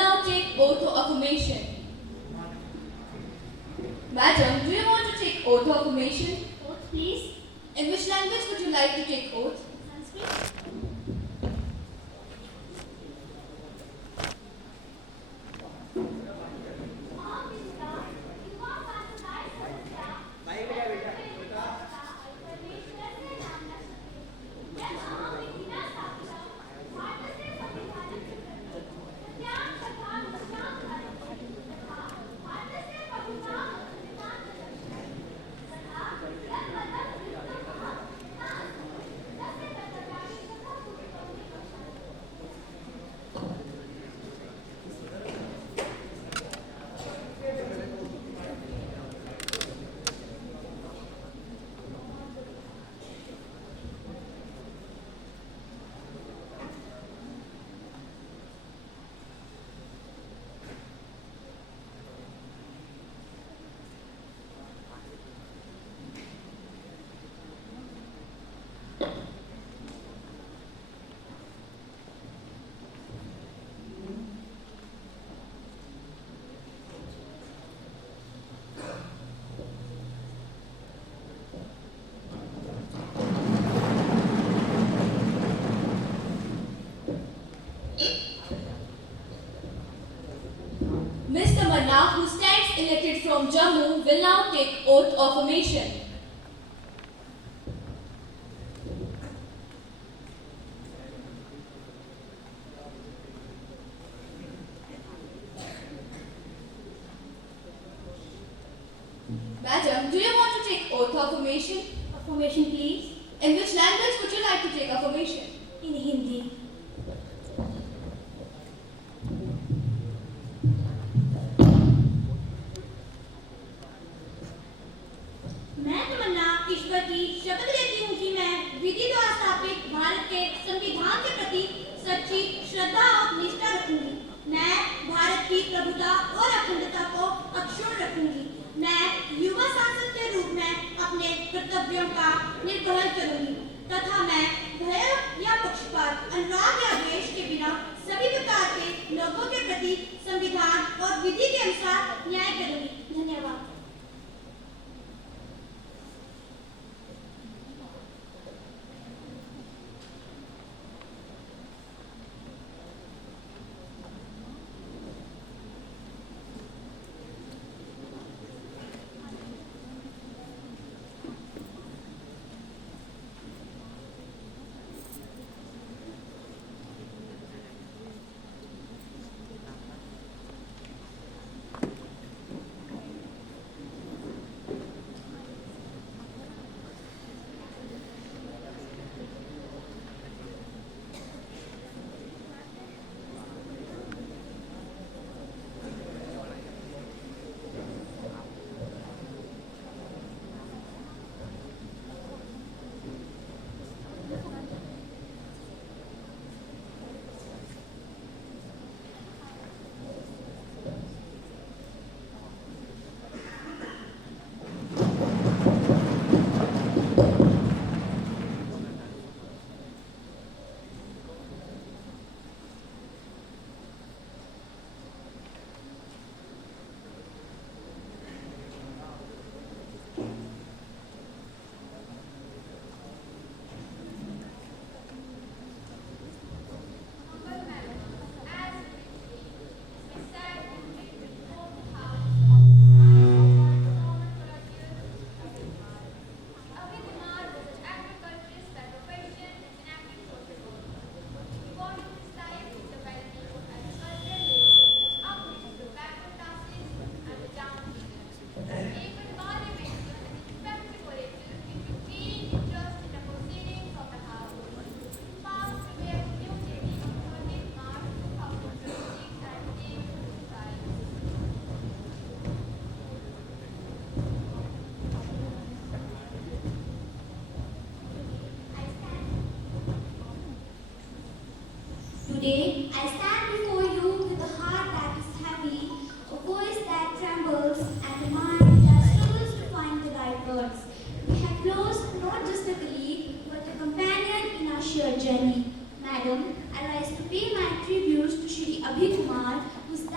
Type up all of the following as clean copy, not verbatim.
now take oath of affirmation. Madam, do you want to take oath of affirmation? Oath, please. In which language would you like to take oath? Sanskrit. Mr. Manna, who stands elected from Jammu, will now take oath of affirmation. Madam, do you want to take oath of affirmation? Affirmation, please. In which language would you like to take affirmation? In Hindi. मैं तमन्ना ईश्वर की शपथ लेती हूँ कि मैं विधि द्वारा स्थापित भारत के संविधान के प्रति सच्ची श्रद्धा और निष्ठा रखूंगी। मैं भारत की प्रभुता और अखंडता को अक्षुण्ण रखूंगी। मैं युवा सांसद के रूप में अपने कर्तव्यों का निर्वहन करूंगी तथा मैं भय या पक्षपात, अनुराग या द्वेष के बिना सभी प्रकार के लोगों के प्रति संविधान और विधि के अनुसार न्याय करूंगी। धन्यवाद।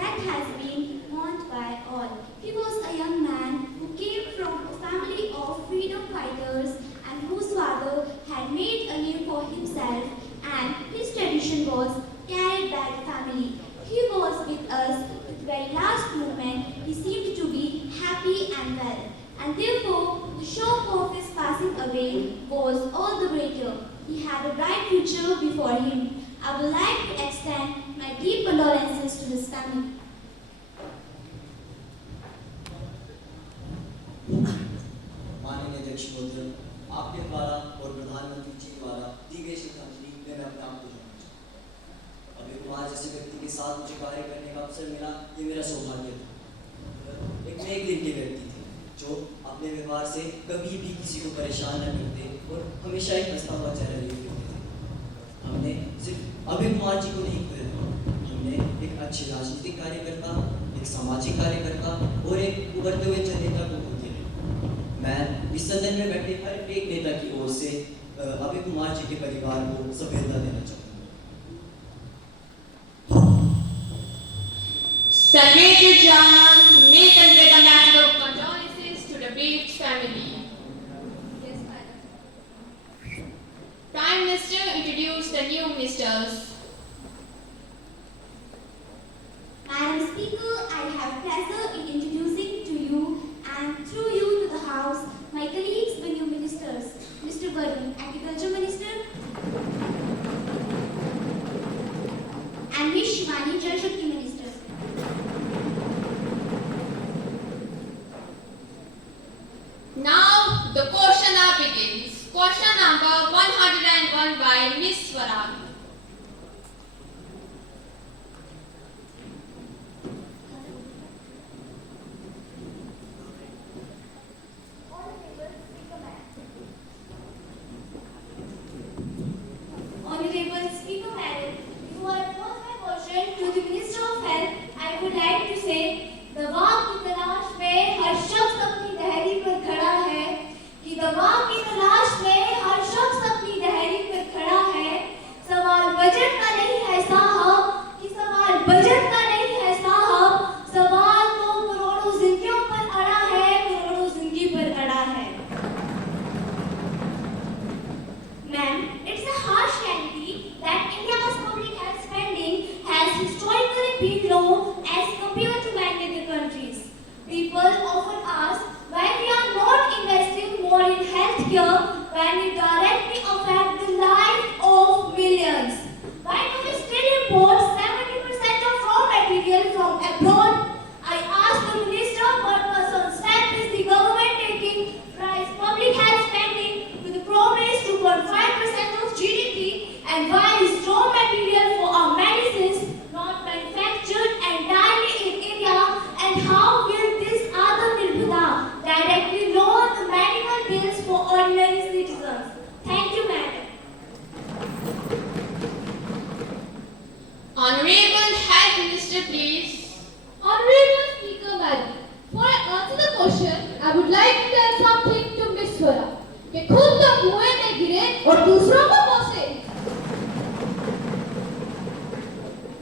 that has been mourned by all. He was a young man who came from a family of freedom fighters and whose father had made a name for himself, and his tradition was carried by the family. He was with us at the very last moment. He seemed to be happy and well, and therefore the shock of his passing away was all the greater. He had a bright future before him. I would like to extend my deep condolences to his family. माननीय अध्यक्ष महोदय, आपके द्वारा और प्रधानमंत्री जी द्वारा दी गई श्रद्धांजलि में मैं अपने आप को जोड़ना चाहता हूँ। अभय कुमार जैसे व्यक्ति के साथ मुझे कार्य करने का अवसर मिला, ये मेरा सौभाग्य था। एक नेक दिल के व्यक्ति थे जो अपने व्यवहार से कभी भी किसी को परेशान न करते और हमेशा एक हंसता हुआ चेहरा लिए करते थे। हमने सिर्फ अभय कुमार जी को नहीं खोया, हमने एक अच्छे राजनीतिक कार्यकर्ता, एक सामाजिक कार्यकर्ता और एक उभरते हुए जननेता को खो दिया। मैं इस सदन में बैठे हर एक नेता की ओर से अभय कुमार जी के परिवार को संवेदना देना चाहूँगा। Salvador John, Nathan with a matter of condolences to the bereaved family. Yes, Madam. Prime Minister introduced the new ministers. Madam Speaker, I have pleasure in introducing to you and through you to the House my colleagues, the new ministers. Mr. Varun, Agriculture Minister, and Ms. Shivani, Jal Shakti Minister. Now the question hour begins. Question number 101 by Miss Swaraj. Honorable Speaker Madam, before I pose my question to the Minister of Health, I would like to say, दवा की तलाश में हर शख्स अपनी दहली पर खड़ा है कि दवा की तलाश में हर शख्स अपनी दहली पर खड़ा है। सवाल बजट का नहीं है साहब कि सवाल बजट का नहीं है साहब, सवाल तो करोड़ों जिंदगियों पर अड़ा है, करोड़ों जिंदगी पर अड़ा है। Ma'am, it's a harsh reality that India's public health spending has historically been low as compared to many other countries. People often ask why we are not investing more in healthcare when it directly affects the life of millions. Why do we still import 70% of raw material from abroad? I ask the Minister what concern step is the government taking to rise public health spending with the promise to 2.5% of GDP, and why is raw material for our medicines not manufactured entirely in India, and how will this Atma Nirbhar directly lower the medical bills for ordinary citizens? Thank you, Madam. Honorable Health Minister, please. Honorable Speaker Madam, before I answer the question, I would like to tell something to Miss Swara. कि खुद तो कुएं में गिरे और दूसरों को पोसे।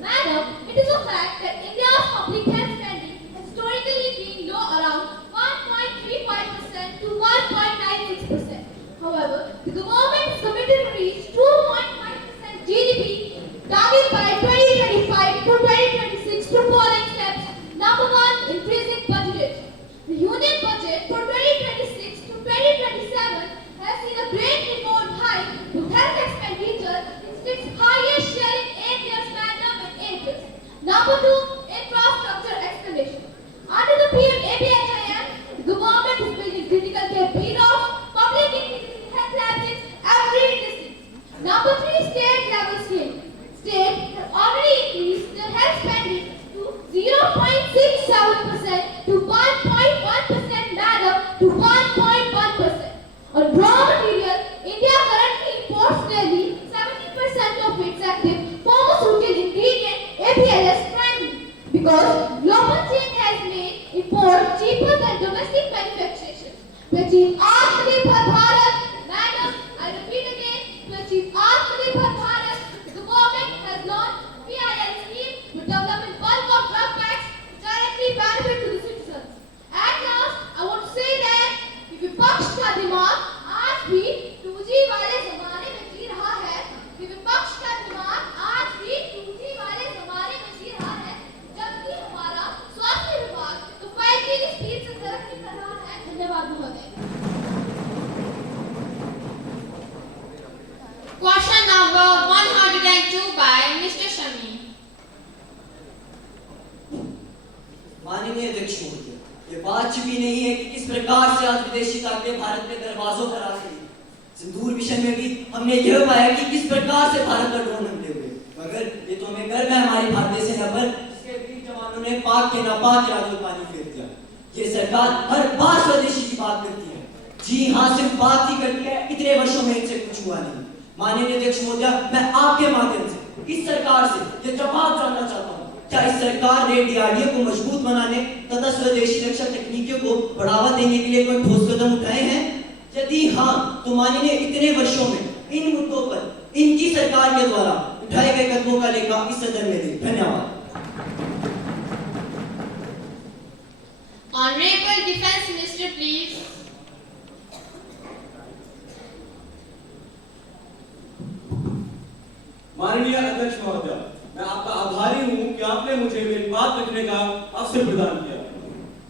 Madam, it is a fact that India's public health spending has historically been low, around 1.35% to 1.96%. However, the government is committed to reach 2.5% GDP target by 2025 to 2026 through following steps. Number 1, increasing budget. The union budget for 2026 to 2027 has seen a great record hike with health expenditure in its highest share in 8 years span in 8 years. Number 2, infrastructure expansion. Under the PMABHIM, the government is building critical care bureaus, public increasing health labs in every district. Number 3, state level scheme. State has already increased their health spending to 0.67% to 1.1%, madam, to 1.1%. On raw material, India currently imports nearly 70% of its active pharmaceutical ingredient APLS primarily because global change has made import cheaper than domestic manufacturing. To achieve Atmanirbhar Bharat, madam, I repeat again, to achieve Atmanirbhar Bharat, the government has launched PIL scheme to develop in bulk of drug packs 2 by Mr. Shami. माननीय अध्यक्ष महोदय, ये बात छिपी नहीं है कि किस प्रकार से आज विदेशी ताकतें भारत के दरवाजों पर आ गई। सिंदूर मिशन में भी हमने यह पाया कि किस प्रकार से भारत पर ड्रोन हमले हुए, मगर ये तो हमें गर्व है हमारी भारतीय सेना पर, जिसके वीर जवानों ने पाक के नापाक इरादों पर पानी फेर दिया। ये सरकार हर बार स्वदेशी की बात करती है, जी हाँ, सिर्फ बात ही करती है, इतने वर्षों में इनसे कुछ हुआ नहीं। माननीय अध्यक्ष महोदय, मैं आपके माध्यम से इस सरकार से ये जवाब जानना चाहता हूँ, क्या इस सरकार ने डीआरडीओ को मजबूत बनाने तथा स्वदेशी रक्षा तकनीकों को बढ़ावा देने के लिए कोई ठोस कदम उठाए हैं? यदि हाँ, तो माननीय इतने वर्षों में इन मुद्दों पर इनकी सरकार के द्वारा उठाए गए कदमों का लेखा इस सदन में दें। धन्यवाद। Honorable Defense Minister, please. माननीय अध्यक्ष महोदय, मैं आपका आभारी हूं कि आपने मुझे मेरी बात रखने का अवसर प्रदान किया।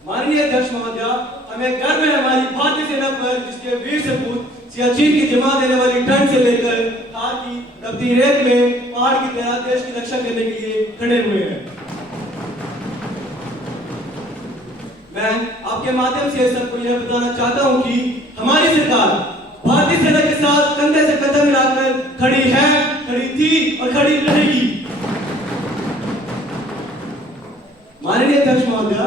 माननीय अध्यक्ष महोदय, हमें गर्व है हमारी भारतीय सेना पर, जिसके वीर सपूत सियाचिन की जमा देने वाली ठंड से लेकर थार की तपती रेत में पहाड़ की तरह देश की रक्षा करने के लिए खड़े हुए हैं। मैं आपके माध्यम से सबको यह बताना चाहता हूं कि हमारी सरकार भारतीय सेना के साथ कंधे से कंधा मिलाकर खड़ी है, खड़ी थी और खड़ी रहेगी। माननीय अध्यक्ष महोदय,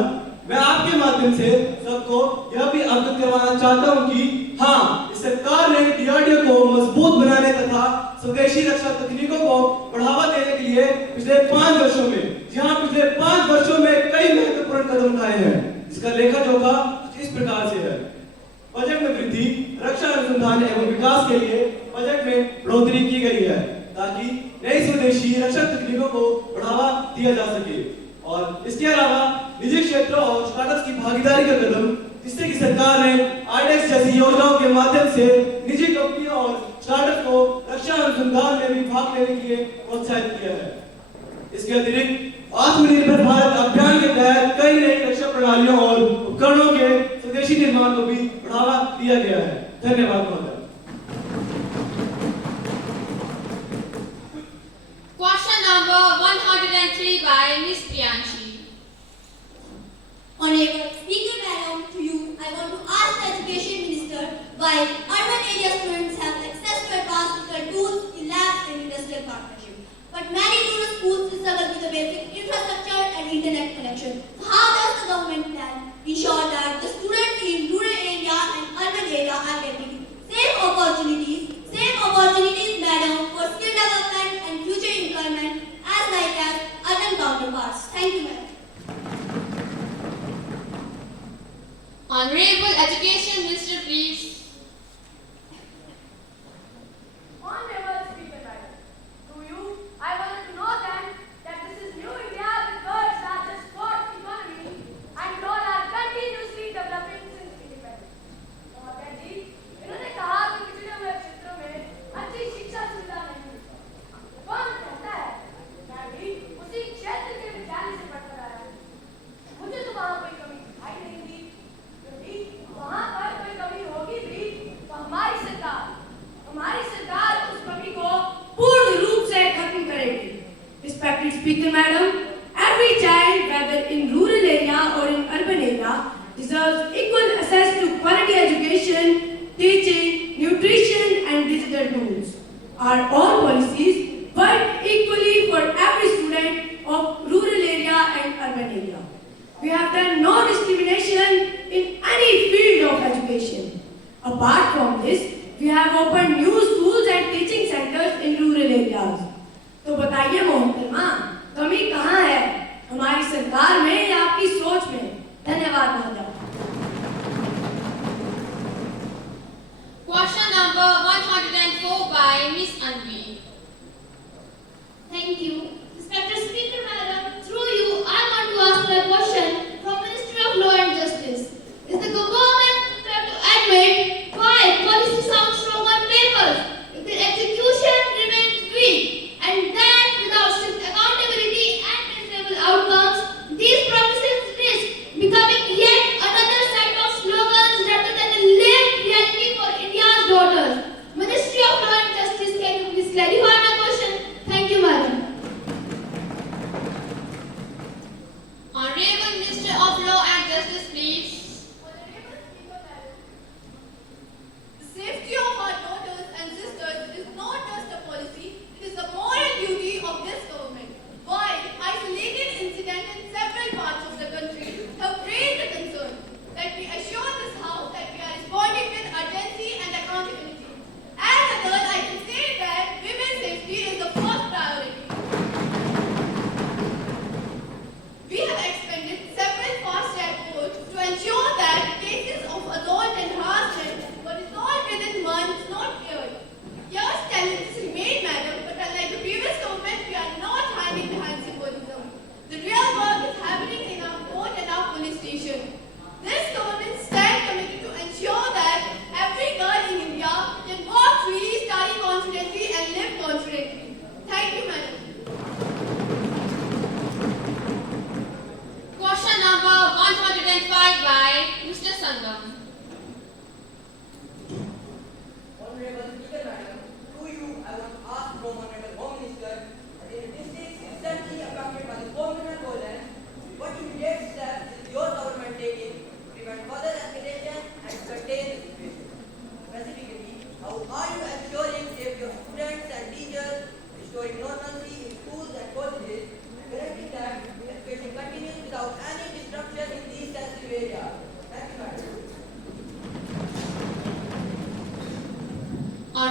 मैं आपके माध्यम से सबको यह भी अवगत करवाना चाहता हूं कि हाँ, इस सरकार ने डीआरडीओ को मजबूत बनाने तथा स्वदेशी रक्षा तकनीकों को बढ़ावा देने के लिए पिछले 5 वर्षों में, जहां पिछले 5 वर्षों में कई महत्वपूर्ण कदम उठाए हैं। इसका लेखा जोखा इस प्रकार से है। बजट में वृद्धि, रक्षा अनुसंधान एवं विकास के लिए बजट में बढ़ोतरी की गई है, ताकि नई स्वदेशी रक्षा तकनीकों को बढ़ावा दिया जा सके। और इसके अलावा निजी क्षेत्र और स्टार्टअप्स की भागीदारी का कदम, जिससे कि सरकार ने आईडेक्स जैसी योजनाओं के माध्यम से निजी कंपनियों और स्टार्टअप को रक्षा अनुसंधान में भी भाग लेने के लिए प्रोत्साहित किया है। इसके अतिरिक्त आत्मनिर्भर भारत अभियान के तहत कई नई रक्षा प्रणालियों और उपकरणों के स्वदेशी निर्माण को भी बढ़ावा दिया गया है। धन्यवाद महोदय। Question number 103 by Ms. Priyanshi. Honorable Speaker Madam, to you, I want to ask the Education Minister why urban area students have access to advanced digital tools in labs and industrial partnership, but many rural schools struggle with the basic infrastructure and internet connection. So how does the government plan to ensure that the students in rural area and urban area are getting same opportunities, madam, for skill development and future employment as like as urban counterparts? Thank you, madam. Honorable Education Minister, please. Honorable Speaker Madam, to you, I want to know that this is New India, the world's largest fourth economy, and we all are continuously developing since independence. महोदय जी, इन्होंने कहा कि पिछड़े हुए क्षेत्रों में अच्छी शिक्षा सुविधा नहीं मिलती। कौन कहता है? मैं भी उसी क्षेत्र के विद्यालय से पढ़कर आया हूँ। मुझे तो वहाँ कोई कमी दिखाई नहीं दी। यदि वहाँ पर कोई कमी होगी भी, तो हमारी सरकार उस कमी को पूर्ण रूप से खत्म करेगी। Respected Speaker Madam, every child, whether in rural area or in urban area, deserves equal access to quality education, teaching, nutrition, and digital tools. Our all policies work equally for every student of rural area and urban area. We have done no discrimination in any field of education. Apart from this, we have opened new schools and teaching centers in rural areas. तो बताइए मोहतरमा, कमी कहाँ है? हमारी सरकार में या आपकी सोच में? धन्यवाद महोदय। Question number 104 by Ms. Anvi. Thank you. Respected Speaker Madam, through you, I want to ask a question from Ministry of Law and Justice. Is the government prepared to admit why policy sounds strong on paper, if the execution remains weak, and that without strict accountability and measurable outcomes, these promises risk becoming yet another set of slogans rather than a lived reality for India's daughters? Ministry of Law and Justice, can you please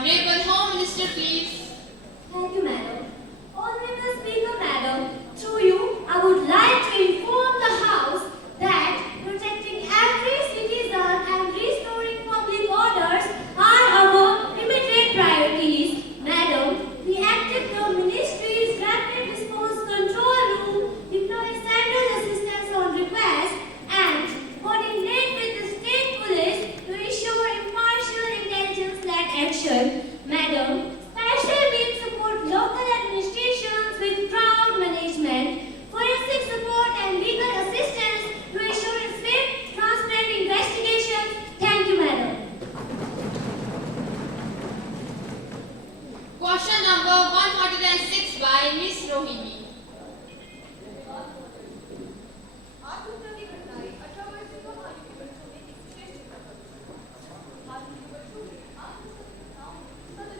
Honorable Home Minister, please. Thank you, Madam. Honorable Speaker, Madam, through you, I would like to inform the House that protecting every citizen and restoring public orders are our immediate priorities. Madam, we active the Ministry's Rapid Response Control Room, deploy central assistance on request, and coordinate with the state police to ensure impartial intelligence-led action. Madam, special team support local administrations with crowd management, forensic support and legal assistance to ensure swift, transparent investigations. Thank you, Madam. Question number 106 by Miss Rohini. आत्महत्या की घटनाएं 18 वर्ष से कम आयु के बच्चों में एक विशेष चिंता का विषय है। हाल ही के वर्षों में आत्महत्या की घटनाओं में सतत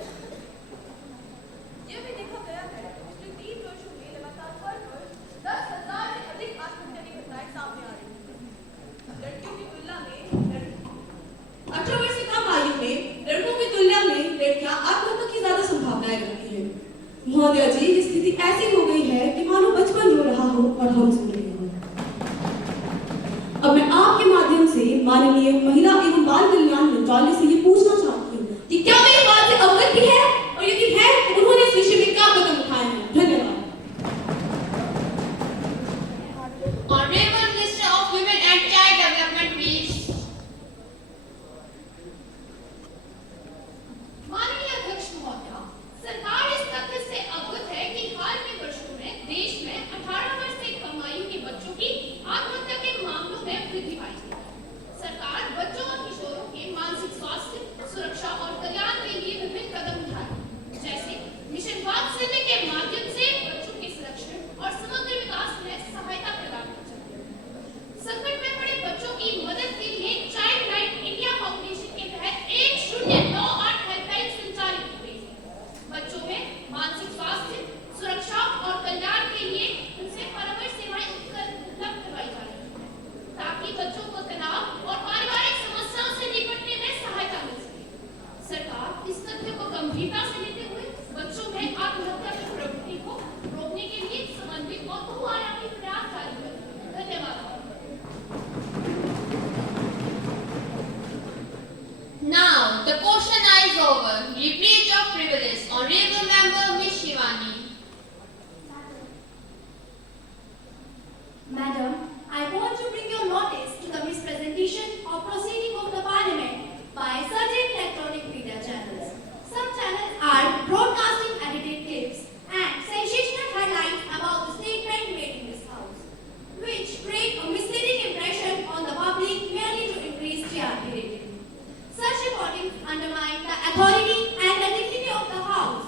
यह भी देखा गया है कि पिछले 3 वर्षों में लगातार हर वर्ष 10,000 से अधिक आत्महत्या की घटनाएं सामने आ रही हैं। लड़कियों की तुलना में 18 वर्ष से कम आयु में लड़कों की तुलना में लड़कियां आत्महत्या की ज्यादा संभावनाएं रखती हैं। महोदया जी, ये स्थिति ऐसी हो गई है कि मानो बचपन रो रहा हो और हम सुन रहे हो। अब मैं आपके माध्यम से माननीय महिला एवं बाल कल्याण मंत्रालय से ये पूछना चाहती हूँ कि क्या वे इस बात से अवगत भी है, और यदि है तो उन्होंने इस विषय में क्या कदम उठाए हैं। धन्यवाद। Honorable Minister of Women and Child Development, please. माननीय अध्यक्ष महोदया, सरकार इस तथ्य से अवगत है कि हाल के वर्षों में देश में 18 वर्ष से कम आयु के बच्चों की आत्महत्या के मामलों में वृद्धि पाई है। सरकार बच्चों और किशोरों के मानसिक स्वास्थ्य, सुरक्षा और कल्याण के लिए विभिन्न कदम उठाए, जैसे मिशन वात्सल्य के माध्यम से बच्चों के संरक्षण और समग्र विकास में सहायता प्रदान की जाती है। संकट में पड़े बच्चों की मदद के लिए चाइल्ड लाइन इंडिया फाउंडेशन के तहत 1098 हेल्पलाइन संचालित की गई है। बच्चों में मानसिक स्वास्थ्य, सुरक्षा और कल्याण के लिए उनसे परामर्श सेवाएं उपलब्ध करवाई जा रही है, ताकि बच्चों को तनाव और पारिवारिक समस्याओं से निपटने में सहायता मिल सके। सरकार इस तथ्य को गंभीरता से लेते हुए बच्चों में आत्महत्या की प्रवृत्ति को रोकने के लिए समन्वित और बहुआयामी प्रयास जारी कर रही है। धन्यवाद। Now, the question is over. Repeat of privilege. Honorable Member Miss Shivani. Madam, I want to bring your notice to the mispresentation or proceeding of the Parliament by certain electronic media channels. Some channels are broadcasting edited clips and sensational headlines about the statement made in this House, which create a misleading impression on the public merely to increase TRP rating. Such reporting undermine the authority and the dignity of the House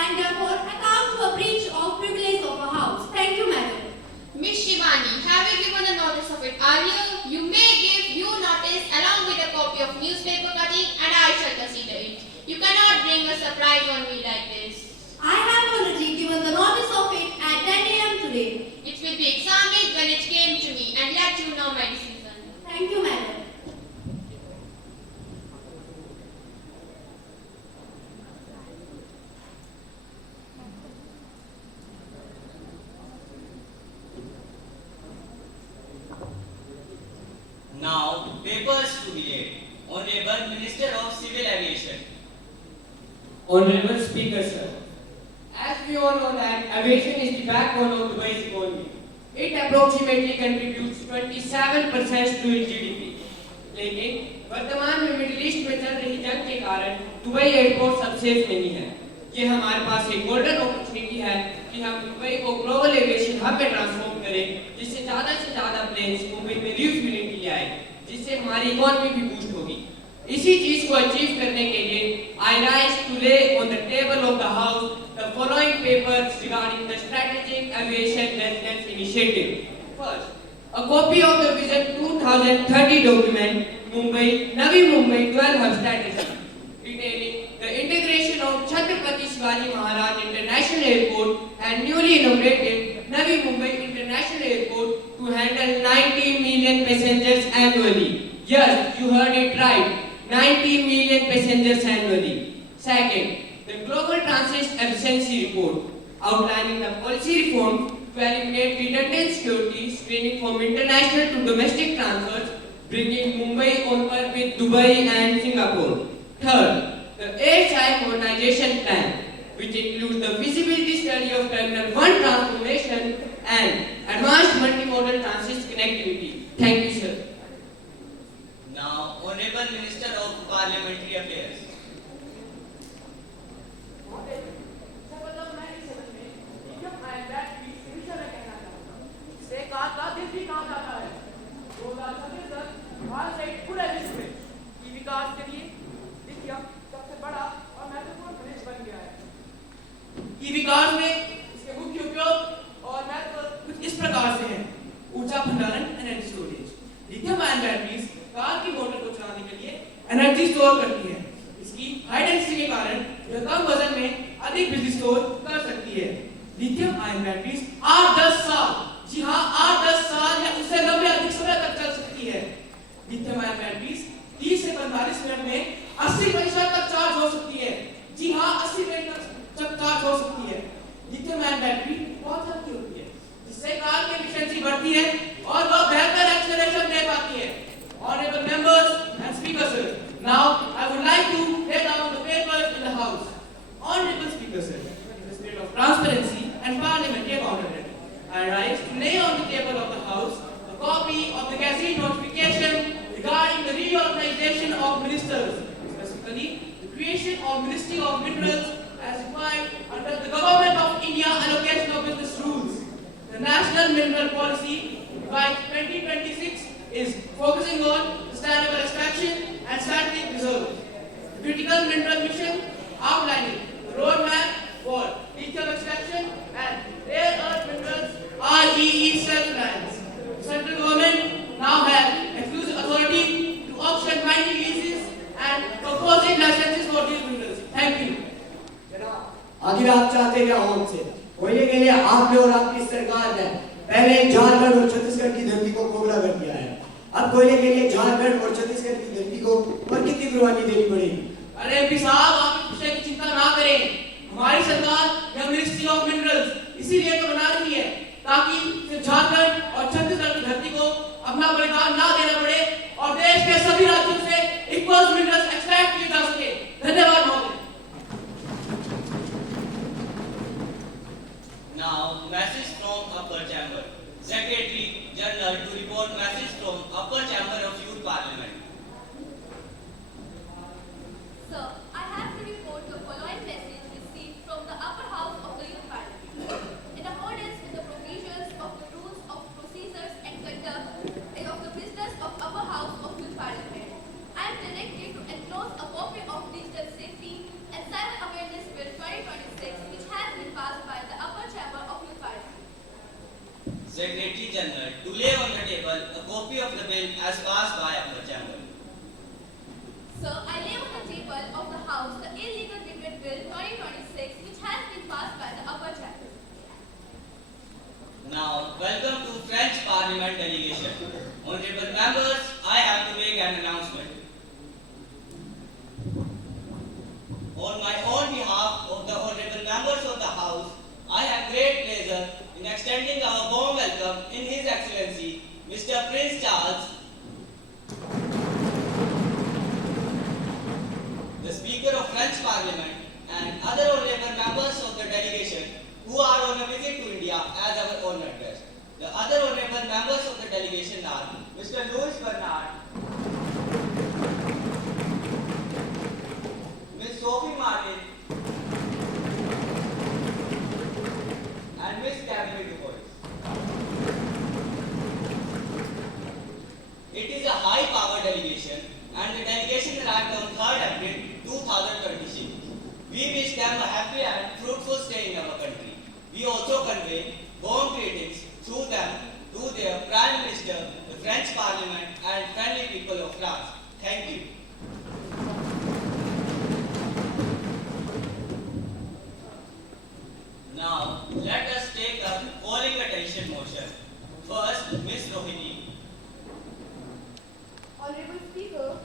and therefore account to a breach of privilege of the House. Thank you, Madam. Miss Shivani, have you given a notice of it earlier? You may give due notice along with a copy of newspaper cutting and I shall consider it. You cannot bring a surprise on me like this. I have already given the notice of it at 10 a.m. today. It will be examined when it came to me and let you know my decision. Thank you, Madam. Now, papers to be read. Honorable Minister of Civil Aviation. Honorable Speaker, sir. As we all know that aviation is the backbone of Dubai's economy. It approximately contributes 27% to its GDP. लेकिन वर्तमान में middle east में चल रही जंग के कारण Dubai airport सब सेफ नहीं है। ये हमारे पास एक गोल्डन अपॉर्चुनिटी है कि हम दुबई को ग्लोबल एविएशन हब में ट्रांसफॉर्म करें, जिससे ज़्यादा से ज़्यादा प्लेन्स मुंबई में रीयूटिलिटी आए, जिससे हमारी इकोनॉमी भी बूस्ट होगी। इसी चीज को अचीव करने के लिए I rise to lay on the table of the House the following papers regarding the Strategic Aviation Residence Initiative. First, a copy of the Vision 2030 document, Navi Mumbai 12 Hub Strategy, detailing the integration of Chhatrapati Shivaji Maharaj International Airport and newly inaugurated Navi Mumbai International Airport to handle 90 million passengers annually. Yes, you heard it right. 90 million passengers annually. Second, the Global Transit Efficiency Report, outlining the policy reforms to eliminate redundant security screening from international to domestic transfers, bringing Mumbai on par with Dubai and Singapore. Third, the AHI modernization plan, which includes the feasibility study of Terminal 1 transformation and advanced multimodal transit connectivity. Thank you, sir. Now, Honorable Minister of Parliamentary Affairs. विकास के लिए लिथियम सबसे बड़ा और महत्वपूर्ण खनिज बन गया है। ई विकास में इसके मुख्य उपयोग और महत्व कुछ इस प्रकार से हैं। ऊर्जा भंडारण, energy storage. Lithium ion batteries car की मोटर को चलाने के लिए एनर्जी स्टोर करती है। इसकी हाई डेंसिटी के कारण यह कम वजन में अधिक बिजली स्टोर कर सकती है। लिथियम आयन बैटरीज 8-10 साल, जी हाँ 8-10 साल या उससे लंबे अधिक समय तक चल सकती है। लिथियम आयन बैटरीज 30 से 45 मिनट में 80% तक चार्ज हो सकती है। जी हाँ 80% तक चार्ज हो सकती है। लिथियम आयन बैटरी बहुत हल्की होती है, जिससे कार की एफिशिएंसी बढ़ती है और वह बेहतर एक्सेलरेशन दे पाती है। Honorable members and speakers, sir. Now I would like to lay down the papers in the house. Honorable Speaker, sir, in the spirit of transparency and parliamentary accountability, I rise to lay on the table of the house a copy of the Gazette notification regarding the reorganization of ministers, specifically the creation of Ministry of Minerals as required under the Government of India allocation of business rules. The National Mineral Policy by 2026 is focusing on sustainable extraction and strategic reserve. The Critical Mineral Mission outlining the roadmap for lithium extraction and rare earth minerals REE self-plans. The central government now has exclusive authority to auction mining leases and composite licenses for these minerals. Thank you. आखिर आप चाहते क्या हो हमसे? कोयले के लिए आपने और आपकी सरकार ने पहले झारखंड और छत्तीसगढ़ की धरती को खोखला कर दिया है। अब कोयले के लिए झारखंड और छत्तीसगढ़ की धरती को और कितनी कुर्बानी देनी पड़ेगी? अरे एमपी साहब, आप इस विषय की चिंता ना करें। हमारी सरकार यह मिनिस्ट्री ऑफ मिनरल्स इसीलिए तो बना रही है ताकि सिर्फ झारखंड और छत्तीसगढ़ की धरती को अपना बलिदान ना देना पड़े और देश के सभी राज्यों से इक्वल मिनरल्स एक्सट्रैक्ट किए जा सके। धन्यवाद महोदय। Now, message from Upper Chamber. Secretary General to report message from Upper Chamber of Youth Parliament. Sir, I have to report the following message received from the upper house of the Youth Parliament. In accordance with the provisions of the rules of procedures and conduct of the business of upper house of Youth Parliament, I am directed to enclose a copy of Digital Safety and Cyber Awareness Bill 2026, which has been passed by the upper chamber of Youth Parliament. Secretary General to lay on the table a copy of the bill as passed by Upper Chamber. Sir, I lay on the table of the House the Illegal Migrant Bill 2026, which has been passed by the upper chamber. Now, welcome to French Parliament delegation. Honorable members, I have to make an announcement. On my own behalf of the honorable members of the House, I have great pleasure in extending our warm welcome in His Excellency, Mr. Prince Charles, the Speaker of French Parliament, and other honorable members of the delegation who are on a visit to India as our honored guests. The other honorable members of the delegation are Mr. Louis Bernard, Ms. Sophie Martin, and Ms. Camille Dubois. It is a high-power delegation, and the delegation arrived on 3rd April 2026. We wish them a happy and fruitful stay in our country. We also convey warm greetings through them to their Prime Minister, the French Parliament, and friendly people of France. Thank you. Now, let us take the calling attention motion. First, Ms. Rohini. Honorable Speaker,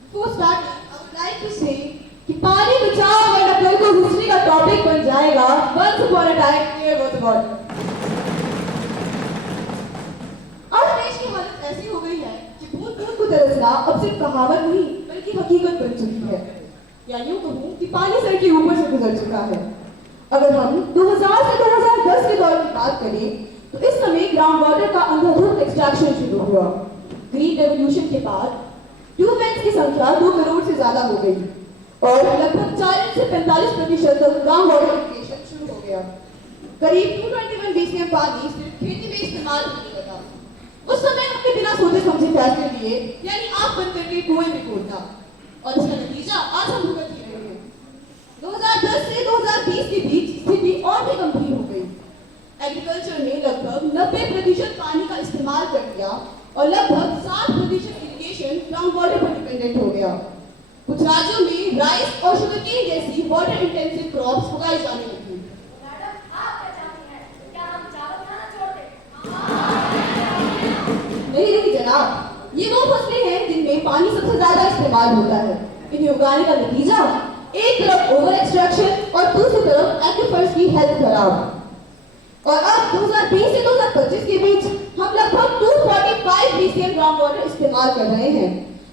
before starting, I would like to say कि पानी बचाओ ऐसी हो गई है कि बूंद बूंद को तरसना अब सिर्फ कहावत नहीं बल्कि हकीकत बन चुकी है, या यूं कहूं कि पानी सर के ऊपर से गुजर चुका है। अगर हम 2000 से 2010 के दौर की बात करें तो इस समय ग्राउंड वाटर का अंधाधुंध एक्सट्रैक्शन शुरू हुआ। ग्रीन रेवोल्यूशन के बाद ट्यूबवेल्स की संख्या 2 करोड़ से ज्यादा हो गई और लगभग 40 से 45% तक ग्राउंड वाटर इरिगेशन शुरू हो गया। करीब 221 BCM पानी सिर्फ खेती में इस्तेमाल होने लगा। उस समय हमने बिना सोचे समझे फैसले लिए, यानी आंख बंद करके कुएं में कूदना, और इसका नतीजा आज हम भुगत ही रहे हैं। 2010 से 2020 के बीच स्थिति और भी गंभीर हो गई। एग्रीकल्चर ने लगभग 90% पानी का इस्तेमाल कर दिया और लगभग 60% इरिगेशन ग्राउंड वाटर पर डिपेंडेंट हो गया। कुछ राज्यों में राइस और शुगरकेन जैसी वाटर इंटेंसिव क्रॉप्स उगाई जाने लगी। नहीं जनाब, ये वो फसलें हैं जिनमें पानी सबसे ज्यादा इस्तेमाल होता है। इन्हें उगाने का नतीजा एक तरफ ओवर एक्सट्रैक्शन और दूसरी तरफ एक्विफर्स की हेल्थ खराब। और अब 2020 से 2025 के बीच हम लगभग 245 BCM ग्राउंड वाटर इस्तेमाल कर रहे हैं,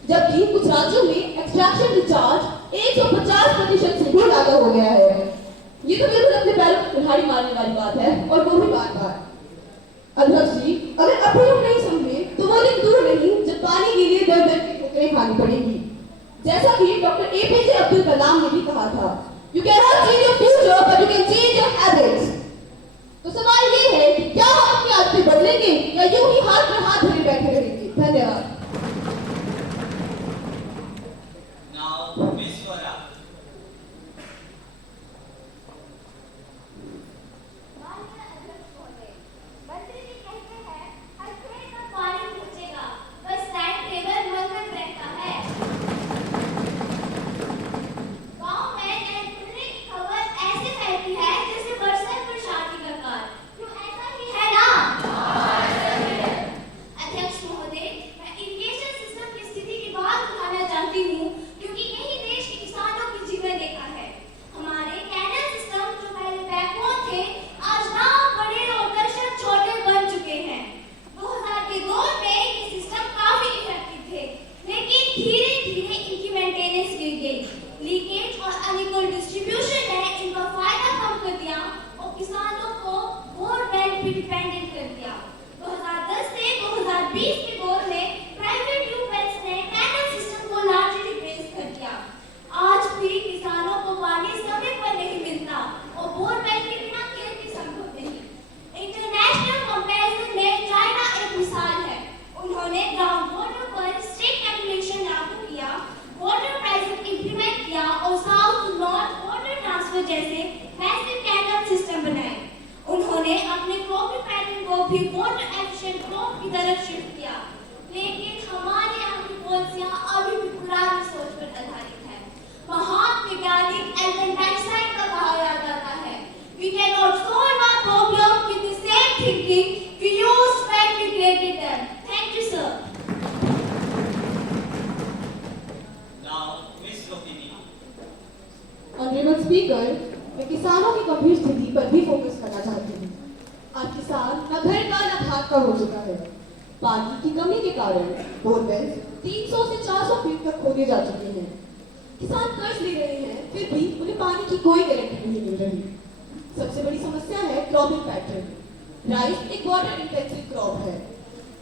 जबकि कुछ राज्यों में एक्सट्रैक्शन रिचार्ज 150% से भी ज्यादा हो गया है। ये तो बिल्कुल अपने पैरों पर कुल्हाड़ी मारने वाली बात है, और वो भी बार बार। अध्यक्ष जी, अगर अभी हम नहीं समझे तो वो दिन दूर नहीं जब पानी के लिए दर दर की ठोकरें खानी पड़ेगी। जैसा कि डॉक्टर APJ अब्दुल कलाम ने भी कहा था, you can not change your future but you can change your habits. तो सवाल ये है कि क्या हम अपनी आदतें बदलेंगे या यूं ही हाथ में हाथ धरे बैठे रहेंगे? धन्यवाद। Now, Miss Swara. Honourable speaker, मैं किसानों की गंभीर स्थिति पर भी फोकस करना चाहती हूँ। आज किसान न घर का न भाग का हो चुका है। पानी की कमी के कारण बोरवेल्स 300 से 400 फीट तक खोदे जा चुके हैं। किसान कर्ज ले रहे हैं, फिर भी उन्हें पानी की कोई गारंटी नहीं मिल रही। सबसे बड़ी समस्या है क्रॉपिंग पैटर्न। राइस एक वाटर इंटेंसिव क्रॉप है,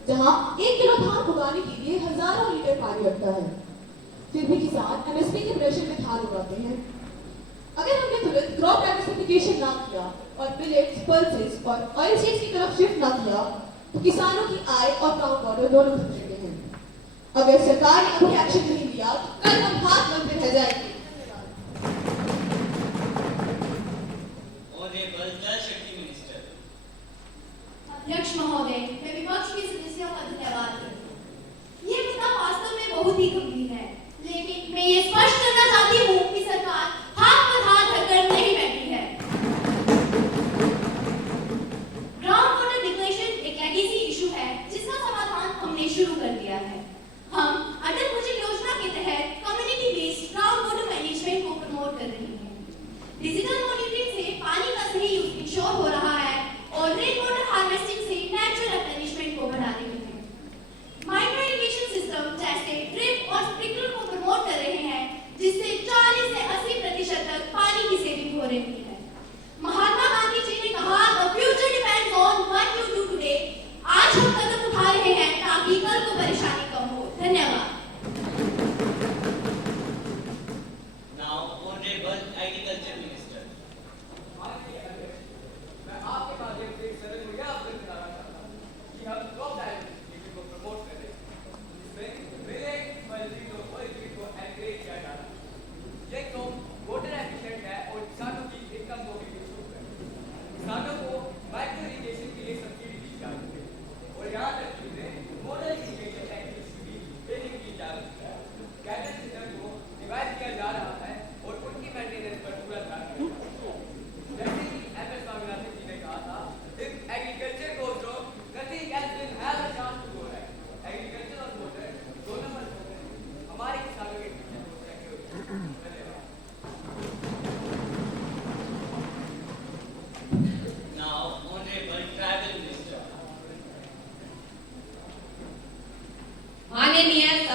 जहाँ 1 किलो धान उगाने के लिए हजारों लीटर पानी लगता है। फिर भी किसान MSP के प्रेशर में धान उगाते हैं। अगर हमने तुरंत क्रॉप डाइवर्सिफिकेशन ना किया और मिलेट्स, पल्सेस और ऑयलसीड्स की तरफ शिफ्ट ना किया तो किसानों की आय और ग्राउंड वाटर दोनों खतरे में हैं। अगर सरकार ने अभी एक्शन नहीं लिया तो कल हम हाथ बंधे रह जाएंगे। Honorable Jal Shakti Minister. अध्यक्ष महोदय, मैं विपक्ष के सदस्यों का धन्यवाद करती हूँ। ये मुद्दा वास्तव में बहुत ही गंभीर है, लेकिन मैं ये स्पष्ट करना चाहती हूँ कि सरकार हाथ पर हाथ रखकर नहीं बैठी है। ग्राउंड वाटर डिप्लेशन एक लेगेसी इशू है जिसका समाधान हमने शुरू कर दिया है। हम अटल भूजल योजना के तहत community based ground water management को प्रमोट कर रहे हैं। डिजिटल मॉनिटरिंग से पानी का सही यूज इंश्योर हो रहा है और रेन वाटर हार्वेस्टिंग से नेचुरल रिप्लेनिशमेंट को बढ़ा रहे हैं।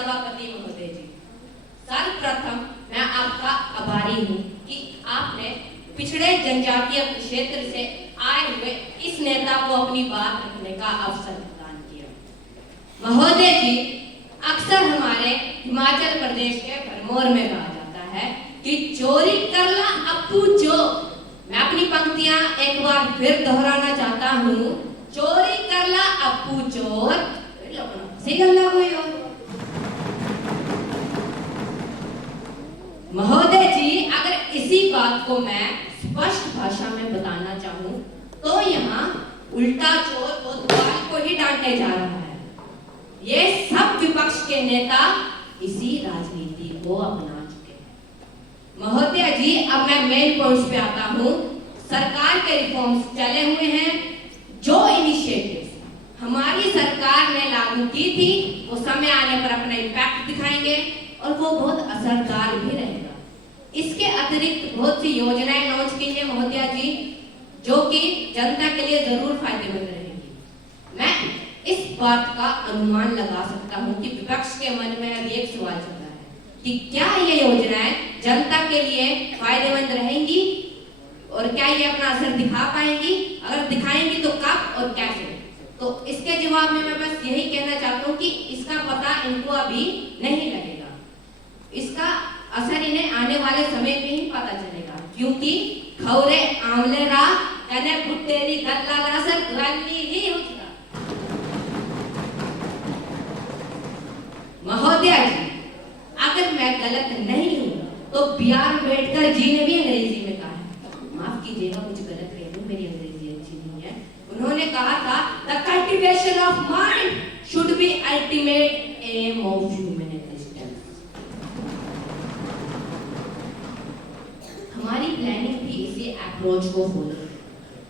सभापति महोदय जी, सर्वप्रथम मैं आपका आभारी हूँ कि आपने पिछड़े जनजातीय क्षेत्र से आए हुए इस नेता को अपनी बात रखने का अवसर प्रदान किया। महोदय जी, अक्सर हमारे हिमाचल प्रदेश के भरमौर में कहा जाता है कि चोरी करला अप्पू चोर। मैं अपनी पंक्तियां एक बार फिर दोहराना चाहता हूँ, चोरी करला अप्पू चोर, सही गल्ला कोई और। महोदय जी, अगर इसी बात को मैं स्पष्ट भाषा में बताना चाहूँ तो यहाँ उल्टा चोर कोतवाल को ही डांटे जा रहा है। ये सब विपक्ष के नेता इसी राजनीति को अपना चुके हैं। महोदय जी, अब मैं मेन पॉइंट्स पे आता हूँ। सरकार के रिफॉर्म्स चले हुए हैं, जो इनिशिएटिव्स हमारी सरकार ने लागू की थी वो समय आने पर अपना इम्पैक्ट दिखाएंगे और वो बहुत असरदार भी रहेगा। इसके अतिरिक्त बहुत सी योजनाएं लॉन्च की हैं महोदया जी, जो कि जनता के लिए जरूर फायदेमंद रहेंगी। मैं इस बात का अनुमान लगा सकता हूं कि विपक्ष के मन में अभी एक सवाल चल रहा है कि क्या ये योजनाएं जनता के लिए फायदेमंद रहेंगी और क्या ये अपना असर दिखा पाएंगी, अगर दिखाएंगी तो कब और कैसे। तो इसके जवाब में मैं बस यही कहना चाहता हूँ कि इसका पता इनको अभी नहीं लगेगा, इसका असर इन्हें आने वाले समय में ही पता चलेगा, क्योंकि खौरे आमले रा कने भुट्टेरी गल्ला लासर गल्ली ही उठा। महोदया जी, अगर मैं गलत नहीं हूँ तो B.R. अम्बेडकर जी ने भी अंग्रेजी में कहा है, माफ कीजिएगा मुझे गलत कह दूं, मेरी अंग्रेजी अच्छी नहीं है। उन्होंने कहा था the cultivation of mind should be ultimate aim of human existence. हमारी प्लानिंग भी इसी अप्रोच को फॉलो करती है,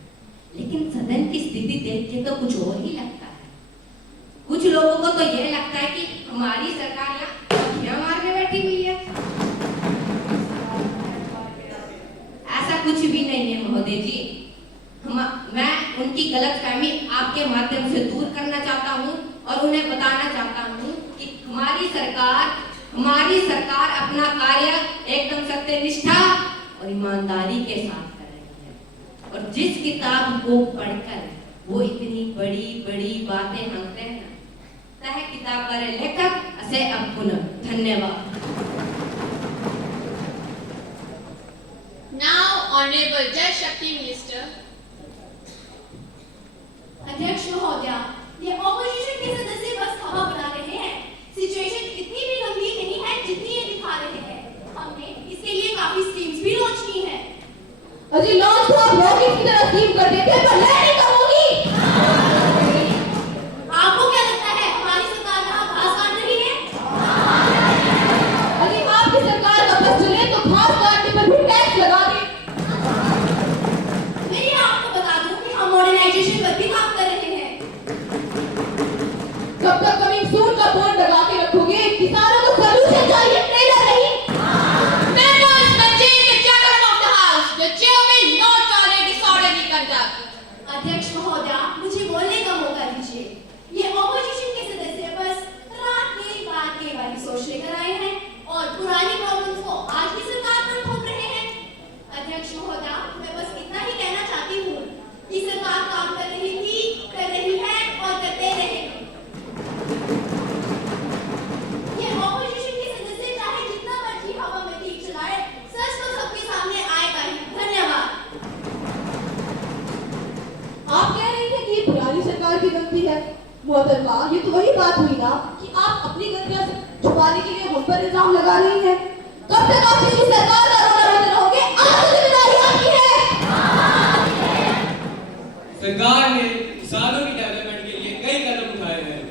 लेकिन सदन की स्थिति देख के तो कुछ और ही लगता है। कुछ लोगों को तो यह लगता है कि हमारी सरकार यहाँ मारने बैठी हुई है। ऐसा कुछ भी नहीं है महोदय जी। मैं उनकी गलतफहमी आपके माध्यम से दूर करना चाहता हूँ और उन्हें बताना चाहता हूँ कि हमारी सरकार अपना कार्य एकदम सत्यनिष्ठा और ईमानदारी के साथ कर रही है। और जिस किताब को पढ़कर वो इतनी बड़ी बड़ी बातें मांगते हैं ना, तह किताब का लेखक असे अब पुनः धन्यवाद। Now, Honorable Jal Shakti Minister. अध्यक्ष महोदया, ये ऑपोजिशन के सदस्य बस हवा बना रहे हैं। सिचुएशन इतनी भी गंभीर नहीं है जितनी ये दिखा रहे हैं। हमने इसके लिए काफी स्कीम्स भी लॉन्च की हैं। अजी लॉन्च तो आप रॉकेट की तरह स्कीम कर देते, पर मैं नहीं कहूंगी। आपको क्या लगता है हमारी सरकार यहाँ घास काट रही है? अजी आपकी सरकार का बस चले तो घास काटने पर भी टैक्स लगा दे। मैं आपको बता दूं कि हम मॉडर्नाइजेशन पर भी काम कर रहे हैं। कब तक कमिंग सून का बोर्ड लगा के रखोगे? किसानों को सॉल्यूशन चाहिए, ट्रेलर नहीं। Members maintain the decorum of the House. The chair will not tolerate disorderly conduct. अध्यक्ष महोदया, मुझे बोलने का मौका दीजिए। ये ऑपोजिशन के सदस्य बस रात के बाद के वाली सोच लेकर आए हैं और पुरानी प्रॉब्लम्स को आज की सरकार पर थोप रहे हैं। अध्यक्ष महोदया, मैं बस इतना ही कहना चाहती हूँ कि सरकार काम कर रही थी, कर रही है और करते रहेगी। ये ऑपोजिशन के सदस्य चाहे जितना मर्जी हवा में तीर चलाए, सच तो सबके सामने आएगा ही। धन्यवाद। आप कह रही हैं कि ये पुरानी सरकार की गलती है। मोहतरमा, ये तो वही बात हुई ना कि आप अपनी गलतियां छुपाने के लिए हम पर इल्जाम लगा रही हैं। कब तक आप किसी सरकार का रोना रोते रहोगे? आज तो जिम्मेदारी आपकी है। सरकार ने किसानों की डेवलपमेंट के लिए कई कदम उठाए हैं।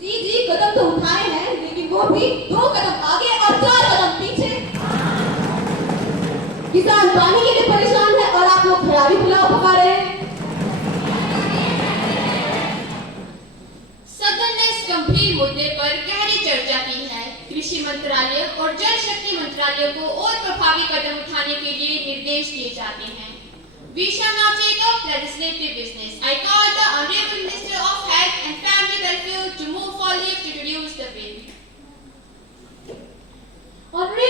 जी कदम तो उठाए हैं, लेकिन वो भी 2 कदम आगे और 4 कदम पीछे। किसान पानी के लिए परेशान है और आप लोग खिलाड़ी पुलाव पका रहे हैं। सदन ने इस गंभीर मुद्दे पर गहरी चर्चा की है। कृषि मंत्रालय और जल शक्ति मंत्रालय को और प्रभावी कदम उठाने के लिए निर्देश दिए जाते हैं। We shall now take up legislative business. I call the Honorable Minister of Health and Family Welfare to move for leave to introduce the bill.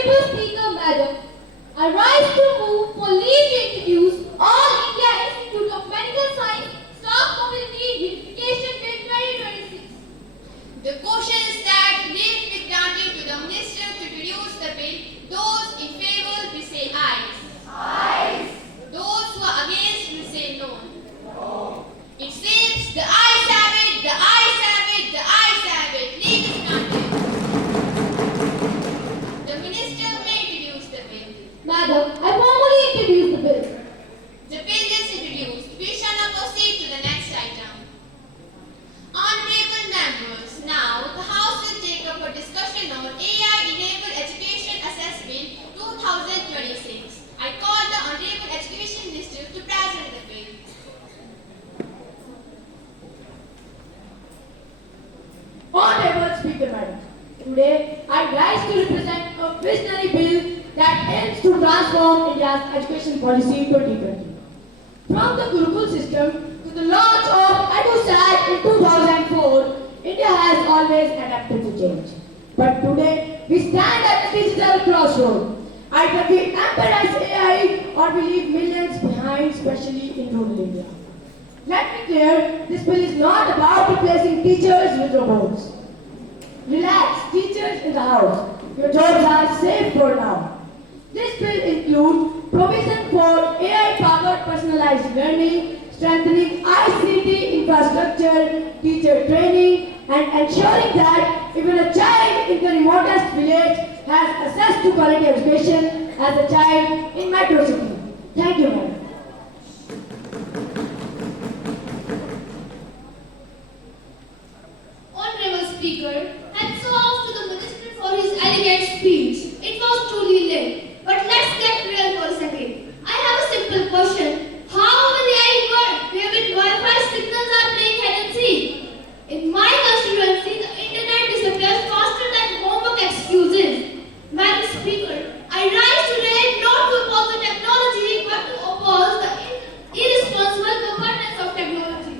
Honorable Speaker, Madam, I rise to move for leave to introduce All India Institute of Medical Science Staff Mobility Unification Bill 2026. The question is that leave be granted to the Minister to introduce the bill. Those in favor will say ayes. Ayes. Those who are against will say no. No. It seems the ayes have it, the ayes have it, the ayes have it. Leave is granted. The Minister may introduce the bill. Madam, I formally introduce the bill. The bill is introduced. We shall now proceed to the next item. Honorable members, now the House will take up a discussion on AI-enabled education assessment 2026. I call the Honorable Education Minister to present the bill. Honorable Speaker, Madam, today I rise to represent a visionary bill that aims to transform India's education policy 2020. From the Gurukul system to the launch of EduSat in 2004, India has always adapted to change. But today, we stand at a digital crossroad. Either we embrace AI or we leave millions behind, especially in rural India. Let me clear, this bill is not about replacing teachers with robots. Relax, teachers in the house. Your jobs are safe for now. This bill includes provision for AI-powered personalized learning, strengthening ICT infrastructure, teacher training, and ensuring that even a child in the remotest village has access to quality education as a child in metro city. Thank you, madam. Honorable Speaker, hats off to the Minister for his elegant speech. It was truly lit. But let's get real for a second. I have a simple question. How will AI work where with Wi-Fi signals are playing hide and seek? In my constituency, the internet disappears faster than homework excuses. Madam Speaker, I rise today not to oppose the technology but to oppose the irresponsible governance of technology.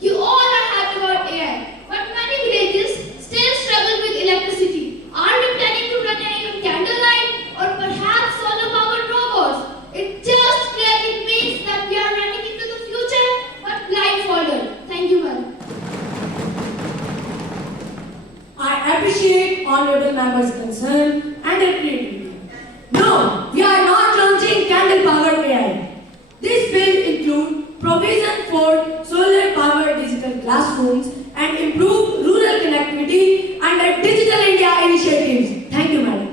You all are happy about AI, but many villages still struggle with electricity. Are we planning to run AI on candlelight or perhaps solar-powered robots? It just clearly means that we are running into the future but blindfolded. Thank you, madam. I appreciate honorable members' concern and their creativity. No, we are not launching candle-powered AI. This bill includes provision for solar-powered digital classrooms and improved rural connectivity under Digital India initiatives. Thank you, madam.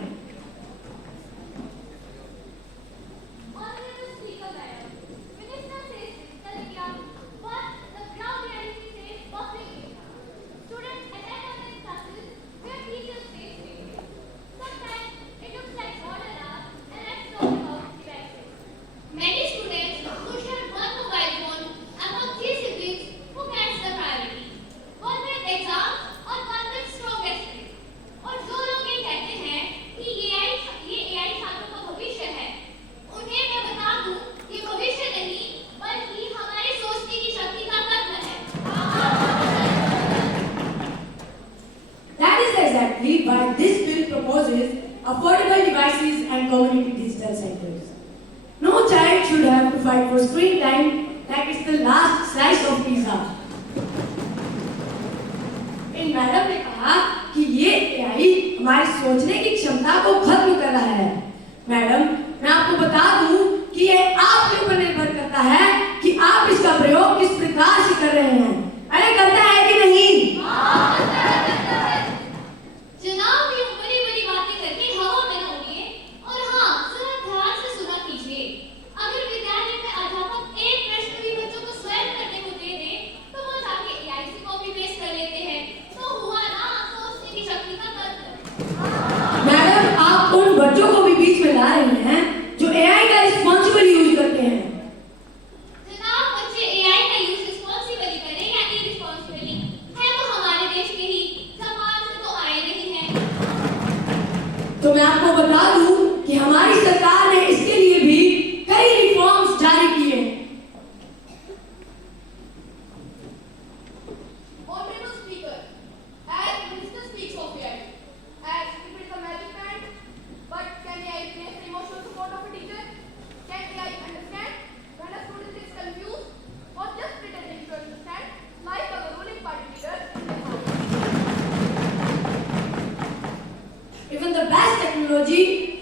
Honorable Speaker, madam, Minister says Digital India, but the ground reality says public India. Students attend online classes where teachers face failure. Sometimes it looks like modern art, and let's talk about devices. Many students who share one mobile phone among three siblings who gets the priority. One with exams और one with strongest grade. और जो लोग ये कहते हैं कि ये AI छात्रों का भविष्य है, उन्हें मैं बता दूं ये भविष्य नहीं बल्कि हमारे सोचने की शक्ति का तत्व है। That is exactly why this bill proposes affordable devices and community digital centers. No child should have to fight for screen time like it's the last slice of pizza. इन मैडम ने कहा कि ये AI हमारी सोचने की क्षमता को खत्म कर रहा है। मैडम, मैं आपको बता दूं कि ये आपके ऊपर निर्भर करता है कि आप इसका प्रयोग किस प्रकार से कर रहे हैं। अरे करता है कि नहीं? जनाब, ये बड़ी-बड़ी बातें करके हवा में न उड़िए और हाँ, जरा ध्यान से सुना कीजिए। अगर विद्यालय में अध्यापक एक प्रश्न भी बच्चों को स्वयं करने को दे दे, तो वो जाके AI से कॉपी पेस्ट कर लेते हैं। तो हुआ ना सोचने की शक्ति का तत्व। मैडम, आप उन बच्चों को भी बीच में ला रही हैं जो AI का रिस्पॉन्सिबल यूज करते हैं। जनाब, बच्चे AI का यूज रिस्पॉन्सिबली करें या इररिस्पॉन्सिबली, है तो हमारे देश के ही, समाज से तो आए नहीं हैं। तो मैं आपको बता दूं कि हमारी सरकार ने इसके लिए भी कई रिफॉर्म्स जारी किए हैं। Honorable Speaker, as Minister speaks of AI, as if it is a magic band, but technology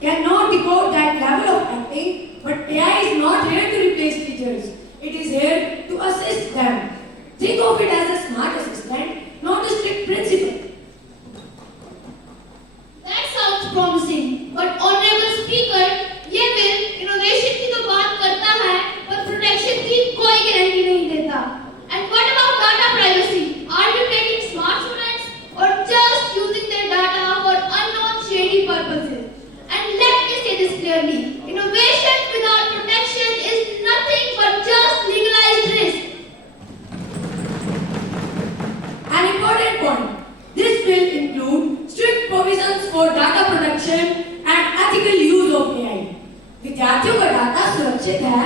cannot decode that level of acting, but AI is not here to replace teachers. It is here to assist them. Think of it as a smart assistant, not a strict principal. That sounds promising, but honorable speaker, ये bill innovation की तो बात करता है, पर प्रोटेक्शन की कोई गारंटी नहीं देता. And what about data privacy? Are you training smart students or just using their data for unknown shady purposes? And let me say this clearly: innovation without protection is nothing but just legalized risk. An important point. This will include strict provisions for data protection and ethical use of AI. विद्यार्थियों का डाटा सुरक्षित है,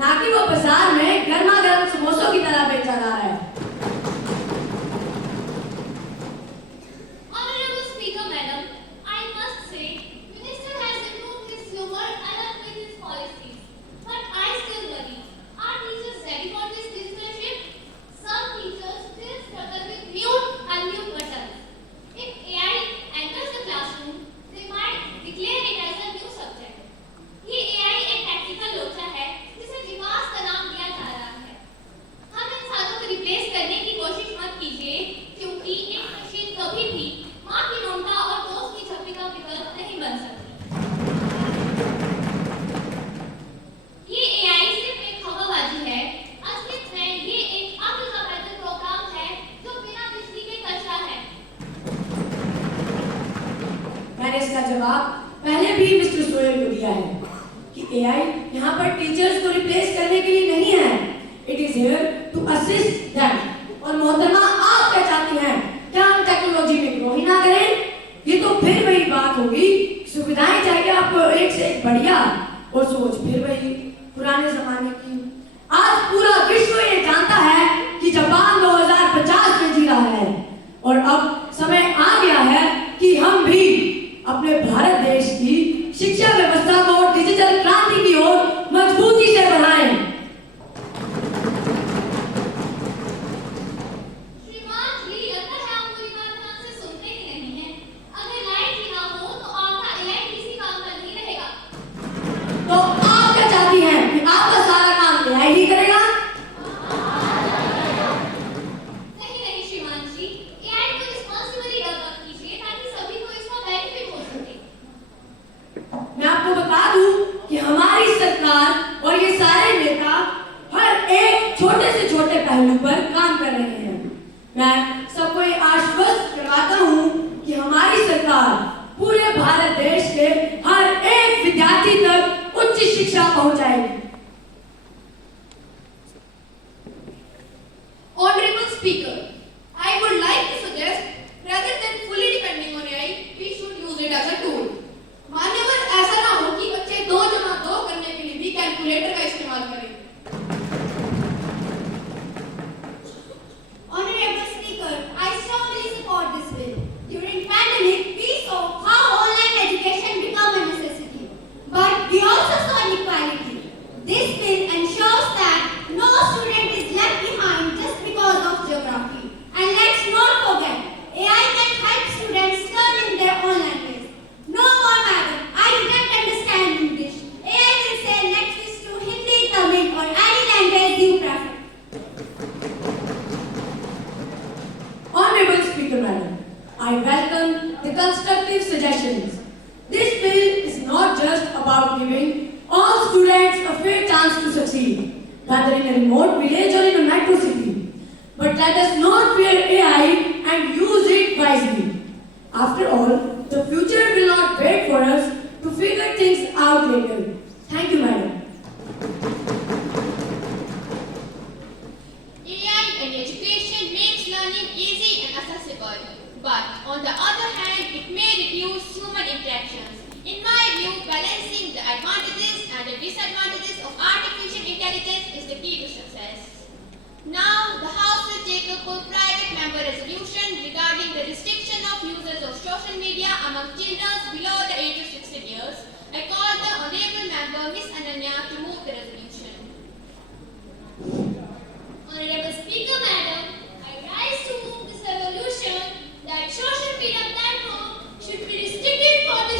ना कि वो बाजार में गर्मा-गर्म समोसों की तरह बेचा जा रहा है. Honorable Speaker, Madam, I must say, Minister has improved his humor along with his policies. But I still worry. Are teachers ready for this digital shift? Some teachers still struggle with mute and unmute buttons. If AI enters the classroom, they might declare it as a new subject. ये AI एक tactical लोचा है जिसे विकास का नाम दिया जा रहा है. हम इंसानों को रिप्लेस करने की कोशिश मत कीजिए, क्योंकि एक मशीन कभी भी माँ की ममता और दोस्त की छवि का विकल्प नहीं बन सकती. ये AI सिर्फ एक हवाबाजी है. असलियत में ये एक अक्ल का पैदल प्रोग्राम है जो बिना बिजली के कचरा है. मैंने इसका जवाब पहले भी मिस्टर सोहेल को दिया है कि AI यहाँ पर टीचर्स को रिप्लेस करने के लिए नहीं है. It is here to assist them. और मोहतरमा, आप क्या चाहती हैं? क्या हम टेक्नोलॉजी में ग्रो ही ना करें? ये तो फिर वही बात होगी. सुविधाएं चाहिए आपको एक से एक बढ़िया, और सोच फिर वही पुराने जमाने की. आज पूरा विश्व ये जानता है कि जापान 2050 में जी रहा है, और अब समय आ गया है कि हम भी अपने भारत देश की शिक्षा व्यवस्था को डिजिटल क्रांति की ओर मजबूती से बढ़ाएं. श्रीमान जी, लगता है आप पूरी बात ध्यान से सुनते ही नहीं हैं. अगर लाइट ही ना हो तो आपका AI किसी काम का नहीं रहेगा. तो आप क्या चाहती हैं कि आपका सारा काम AI ही करेगा? नहीं नहीं श्रीमान जी, AI को रिस्पॉन्सिबली डेवलप कीजिए ताकि सभी को इसका बेनिफिट हो सके. मैं आपको बता दूं कि हमारी सरकार और ये सारे नेता हर एक छोटे से छोटे पहलू पर काम कर रहे हैं. मैं सबको ये आश्वस्त करवाता हूं कि हमारी सरकार पूरे भारत देश के हर एक विद्यार्थी तक उच्च शिक्षा पहुंचाएगी. Honorable Speaker, I would like to suggest, rather than fully depending on AI, we should use it as a tool. मान्यवर, ऐसा ना हो कि बच्चे 2 जमा 2 करने के लिए भी कैलकुलेटर का इस्तेमाल करें. Honorable Speaker, I strongly support this bill. During pandemic, we saw how online education became a necessity. But we also saw inequality. This bill ensures that no student is left behind just because of geography. And let's not forget, AI can help students learn in their own language. No more, madam. I didn't understand English. AI will say let's switch to Hindi, Tamil, or any language you prefer. Honorable Speaker, Madam, I welcome the constructive suggestions. This bill is not just about giving all students a fair chance to succeed, whether in a remote village or in a metro city. But let us not fear AI and use it wisely. After all, the future will not wait for us to figure things out later. Thank you, Madam. AI in education makes learning easy and accessible, but on the other hand, it may reduce human interactions. In my view, balancing the advantages and the disadvantages of artificial intelligence is the key to success. Now, the House will take up a private member resolution regarding the restriction of users of social media among children below the age of 16 years. I call the Honorable Member Ms. Ananya to move the resolution. Honorable Speaker, Madam, I rise to move this resolution that social media platform should be restricted for the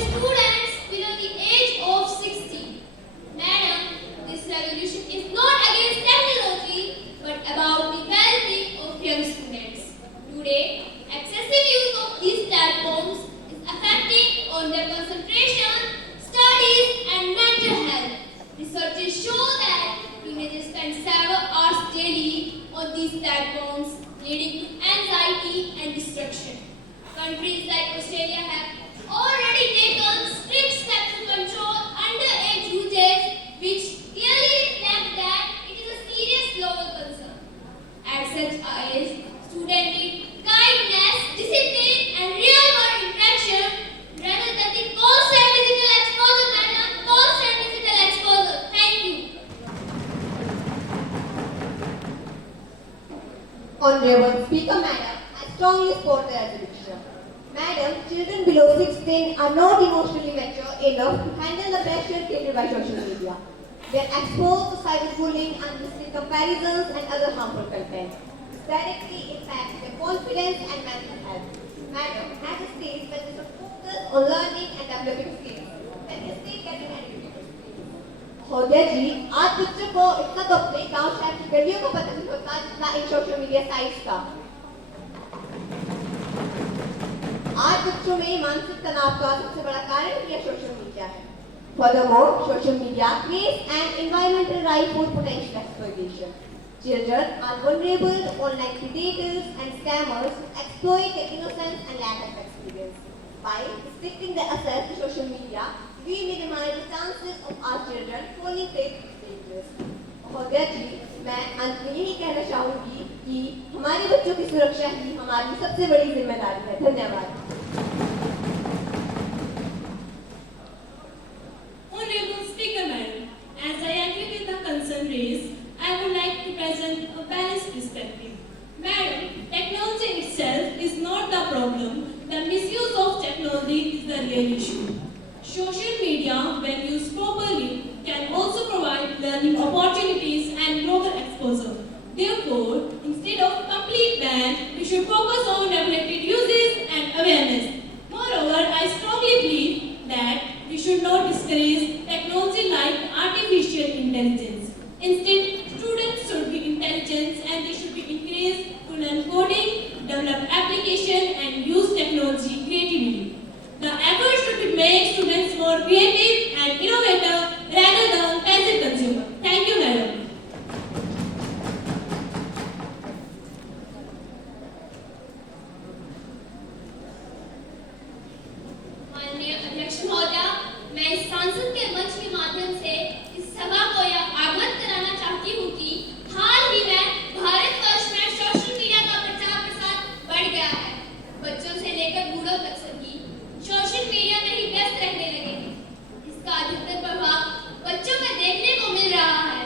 strongly support their addiction. Madam, children below 16 are not emotionally mature enough to handle the pressure created by social media. They are exposed to cyberbullying, unrealistic comparisons, and other harmful content. This directly impacts their confidence and mental health. Madam, at a stage when they should focus on learning and developing skills, when they still getting educated. महोदय जी, आज बच्चों को इतना तो अपने गांव शहर की गलियों का पता नहीं होता जितना इन सोशल मीडिया साइट्स का। आज बच्चों में मानसिक तनाव का सबसे बड़ा कारण यह सोशल मीडिया है। Furthermore, social media creates an environmental ripe for potential exploitation. Children are vulnerable to online predators and scammers who exploit their innocence and lack of experience. By restricting their access to social media, we minimize the chances of our children falling prey to these dangers. महोदय जी, मैं अंत में यही कहना चाहूंगी कि हमारे बच्चों की सुरक्षा ही हमारी सबसे बड़ी जिम्मेदारी है। धन्यवाद। Honorable Speaker Madam, as I agree with the concern raised, I would like to present a balanced perspective. Madam, technology itself is not the problem. The misuse of technology is the real issue. Social media, when used properly, can also provide learning opportunities and global exposure. Therefore, instead of complete ban, we should focus on regulated uses and awareness. Moreover, I strongly believe that we should not discourage technology like artificial intelligence. Instead, students should be intelligent and they should be encouraged to learn coding, develop application and use technology creatively. The effort should be make students more creative and innovative rather than passive consumer. Thank you, Madam. माननीय अध्यक्ष महोदय, मैं इस सांसद के मंच के माध्यम से इस सभा को यह अवगत कराना चाहती हूँ कि हाल ही में भारतवर्ष में सोशल मीडिया का प्रचार प्रसार बढ़ गया है। बच्चों से लेकर बूढ़ों तक सभी सोशल मीडिया में ही व्यस्त रहने लगे हैं। इसका अधिकतर प्रभाव बच्चों में देखने को मिल रहा है।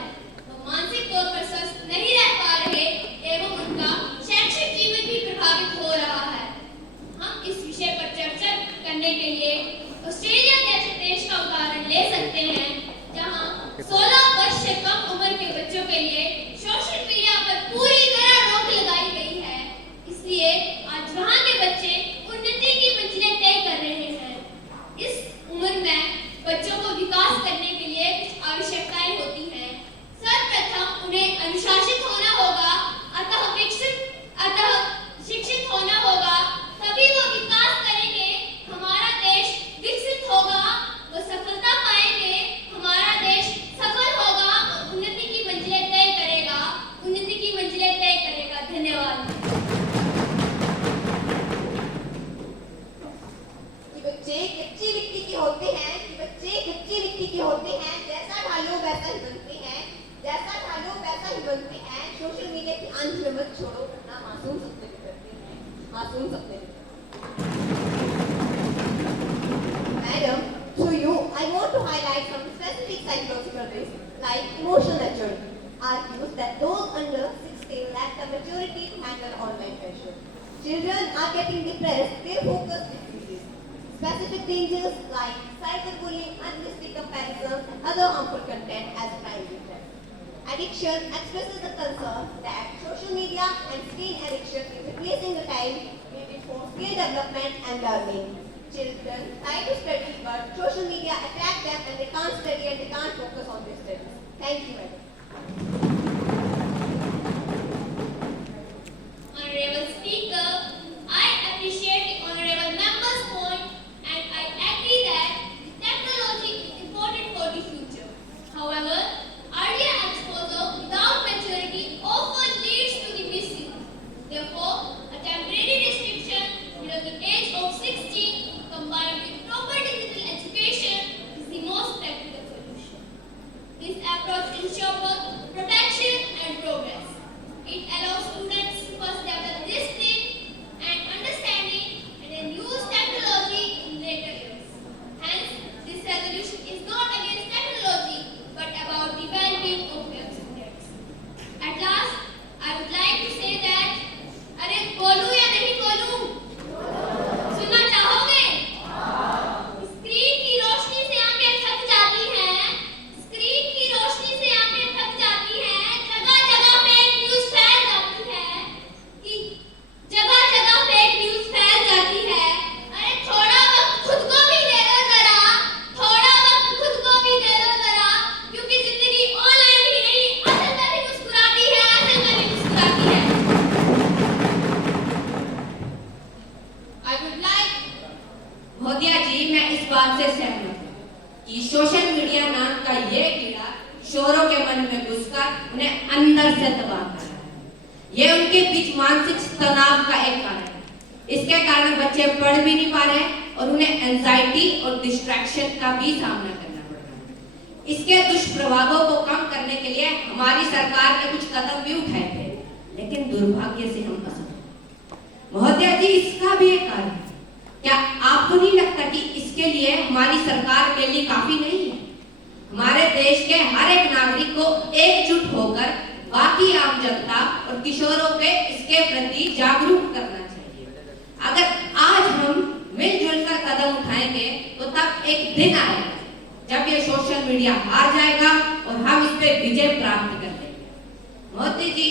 वो मानसिक तौर पर स्वस्थ नहीं रह पा रहे एवं उनका शैक्षिक जीवन भी प्रभावित हो रहा है। हम इस विषय पर चर्चा करने के लिए ऑस्ट्रेलिया जैसे देश का उदाहरण ले सकते हैं, जहां 16 वर्ष से कम उम्र के बच्चों के लिए सोशल मीडिया पर पूरी तरह रोक लगाई गई है। इसलिए आज वहां के बच्चे उन्नति की मंजिलें तय कर रहे हैं। इस उम्र में बच्चों को विकास करने के लिए कुछ आवश्यकताएं होती हैं। सर्वप्रथम उन्हें अनुशासित होना होगा, अतः शिक्षित होना होगा, तभी वो विकास करेंगे। हमारा देश विकसित होगा, वो सफलता पाएंगे, हमारा देश सफल होगा और उन्नति की मंजिलें तय करेगा। धन्यवाद। बच्चे कच्ची मिट्टी के होते हैं, जैसा ढालो वैसा ही बनते हैं, सोशल मीडिया की अंत में मत छोड़ो, वरना मासूम सपने भी करते हैं। Madam, to you, I want to highlight some specific psychological risks, like emotional maturity. Argues that those under 16 lack the maturity to handle online pressure. Children are getting depressed, their focus decreases. Specific dangers like cyberbullying, unrealistic comparisons, and other harmful content as primary threats. Addiction expresses the concern that social media and screen addiction is replacing the time needed for skill development and learning. Children try to study, but social media attract them and they can't study and they can't focus on their studies. Thank you, madam. Honorable Speaker, I appreciate the honorable member's point and I agree that technology is important for the future. However, earlier exposure without maturity often leads to the misuse. Therefore, a temporary restriction below the age of 16 combined with proper digital education is the most practical solution. This approach ensures both महोदया जी, मैं इस बात से सहमत हूँ कि social media नाम का ये कीड़ा किशोरों के मन में घुसकर उन्हें अंदर से तबाह कर रहा है। ये उनके बीच मानसिक तनाव का एक कारण है। इसके कारण बच्चे पढ़ भी नहीं पा रहे और उन्हें एंजाइटी और डिस्ट्रैक्शन का भी सामना करना पड़ रहा है। इसके दुष्प्रभावों को कम करने के लिए हमारी सरकार ने कुछ कदम भी उठाए थे, लेकिन दुर्भाग्य से हम असफल। महोदया जी, इसका भी एक कारण है। क्या आपको नहीं लगता कि इसके लिए हमारी सरकार के लिए काफी नहीं है? हमारे देश के हर एक नागरिक को एकजुट होकर बाकी आम जनता और किशोरों पे इसके प्रति जागरूक करना चाहिए। अगर आज हम मिलजुल कर कदम उठाएंगे तो तब एक दिन आएगा जब ये सोशल मीडिया हार जाएगा और हम इस पे विजय प्राप्त कर लेंगे। मोदी जी,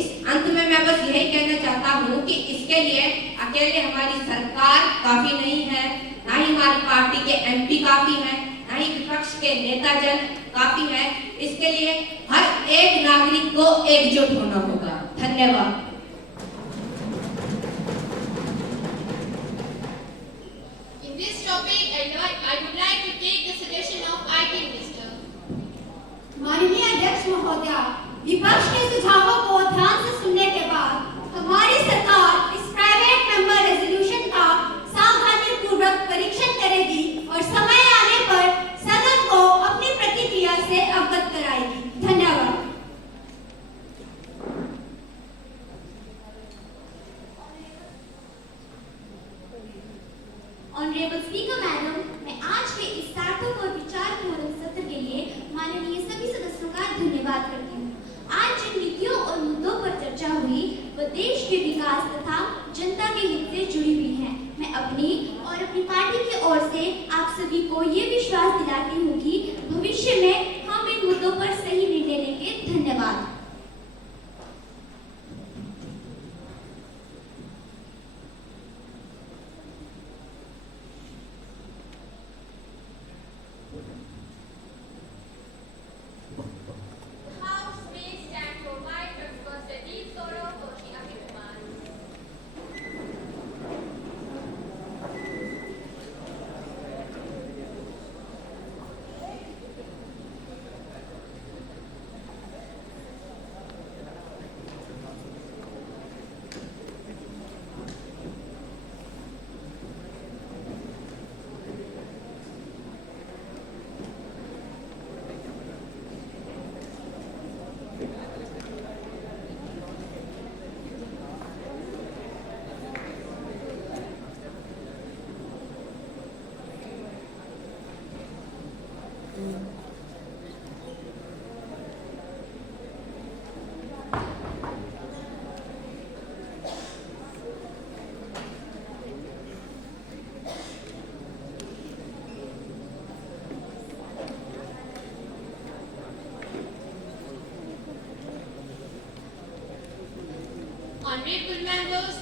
इस अंत में मैं बस यही कहना चाहता हूँ कि इसके लिए अकेले हमारी सरकार काफी नहीं है, ना ही हमारी पार्टी के एमपी काफी है, ना ही विपक्ष के नेताजन काफी है। इसके लिए हर एक नागरिक को एकजुट होना होगा। धन्यवाद। In this topic, I would like to take the suggestion of IT Minister. माननीय अध्यक्ष महोदया, विपक्ष के सुझावों को ध्यान से सुनने के बाद हमारी सरकार इस प्राइवेट मेंबर रेजोल्यूशन का सावधानीपूर्वक परीक्षण करेगी और समय आने पर सदन को अपनी प्रतिक्रिया से अवगत कराएगी। धन्यवाद। ऑनरेबल स्पीकर मैडम, मैं आज के इस सार्थक और विचारपूर्ण सत्र के लिए माननीय सभी सदस्यों का धन्यवाद करती हूँ। आज जिन नीतियों और मुद्दों पर चर्चा हुई वह देश के विकास तथा जनता के हित से जुड़ी हुई है। मैं अपनी और अपनी पार्टी की ओर से आप सभी को ये विश्वास दिलाती हूँ कि भविष्य में हम इन मुद्दों पर सही निर्णय लेंगे। धन्यवाद। Honorable members,